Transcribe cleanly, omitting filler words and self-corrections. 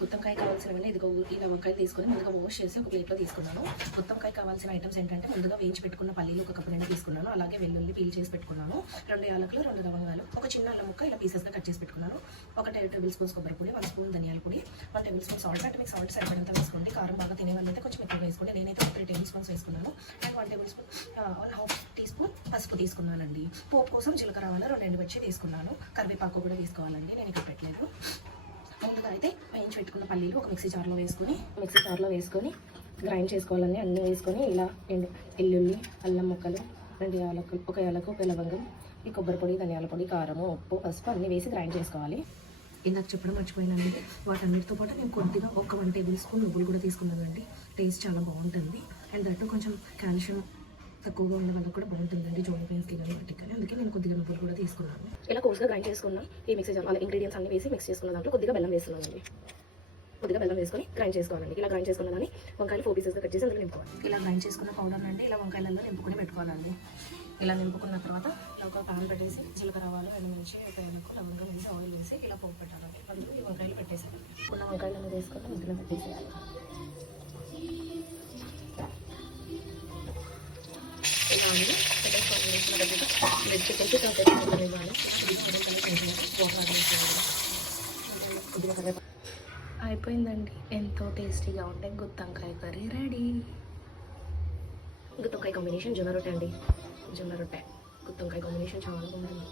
గుత్తొంకాయ కావాల్సినవన్నీ ఇదిగో ఇలా వంకాయ తీసుకొని ముందుగా వాష్ చేసి ఒక ప్లేట్లో తీసుకున్నాను. గుత్తొంకాయ కావాల్సిన ఐటమ్స్ ఏంటంటే ముందుగా వేయించి పెట్టుకున్న పల్లీలు ఒక కప్పు నిండా తీసుకున్నాను. అలాగే వెల్లుల్లి పీల్ చేసి పెట్టుకున్నాను. 2 యాలకులు, 2 లవంగాలు, ఒక చిన్న అల్లం ముక్క ఇలా పీసెస్గా కట్ చేసి పెట్టుకున్నాను. ఒక 2 టేబుల్ స్పూన్స్ కొబ్బరి పొడి, 1 స్పూన్ ధనియాల పొడి, 1 టేబుల్ స్పూన్ సాల్ట్. అంటే మీకు సాల్ట్ సరిపడంత వేసుకోండి. కారం బాగా తినే వాళ్ళైతే కొంచెం ఎక్కువ వేసుకోండి. నేనైతే 3 టేబుల్ స్పూన్స్ వేసుకున్నాను. And 1 tablespoon 1/2 teaspoon పసుపు తీసుకున్నానండి. పోపు కోసం జీలకర్ర ఆవాలు 2 ఎండుమిర్చి తీసుకున్నాను. కరివేపాకు కూడా తీసుకోవాలండి, నేను ఇక్కడ పెట్టలేదు. ముందుగా అయితే వేయించి పెట్టుకున్న పల్లీలు ఒక మిక్సీ జార్లో వేసుకొని గ్రైండ్ చేసుకోవాలని అన్నీ వేసుకొని ఇలా వెల్లుల్లి, అల్లం ముక్కలు, 2 యాలకులు, 1 యాలకు, 1 లవంగం, ఈ కొబ్బరి పొడి, ధనియాల పొడి, కారము, ఉప్పు, పసుపు అన్నీ వేసి గ్రైండ్ చేసుకోవాలి. ఇందాక చెప్పడం మర్చిపోయినండి, వాటన్నిటితో పాటు నేను కొద్దిగా ఒక 1 టేబుల్ స్పూన్ నువ్వులు కూడా తీసుకున్నానండి. టేస్ట్ చాలా బాగుంటుంది. అండ్ దట్టు కొంచెం కాల్షియం తక్కువగా ఉన్న వాళ్ళకి కూడా బాగుంటుందండి, జాయింట్ పెయిన్స్కి కానీ వాటికి కానీ. అందుకే నేను కొద్దిగా నువ్వులు కూడా తీసుకున్నాను. ఇలా కోర్స్గా గ్రైండ్ చేసుకున్నాం. ఈ మిక్సీ జార్ ఇంగ్రీడియంట్స్ అన్ని వేసి మిక్స్ చేసుకున్న దాంట్లో కొద్దిగా బెల్లం వేస్తున్నానండి. కొద్దిగా బెల్లం వేసుకొని గ్రైండ్ చేసుకోవాలండి. ఇలా గ్రైండ్ చేసుకున్న దాన్ని వంకాయలు 4 పీసెస్గా కట్ చేసి అందులో నింపుకోవాలి. ఇలా గ్రైండ్ చేసుకున్న పౌడర్ అండి ఇలా వంకాయలలో నింపుకొని పెట్టుకోవాలండి. ఇలా నింపుకున్న తర్వాత ఒక ప్యాన్ పెట్టేసి జీలకర్ర ఆవాలు, ఎండుమిర్చి, 1 యాలకు, లవంగం వేసి ఆయిల్ వేసి ఇలా పోపు పెట్టాలండి. అందులో ఈ వంకాయలు పెట్టేసాను. ఉన్న వంకాయలను వేసుకొని ఇందులో పెట్టేసేయాలి. ఇలా ఉంది పెట్టేసుకోవాలి. వేసిన తర్వాత మిర్చి కొంచెం కాసేపు ఇవ్వాలి. అయిపోయిందండి. ఎంతో టేస్టీగా ఉండే గుత్తొంకాయ కర్రీ రెడీ. గుత్తొంకాయ కాంబినేషన్ జొన్న రొట్టె అండి. జొన్న రొట్టె గుత్తొంకాయ కాంబినేషన్ చాలా బాగుంటుంది.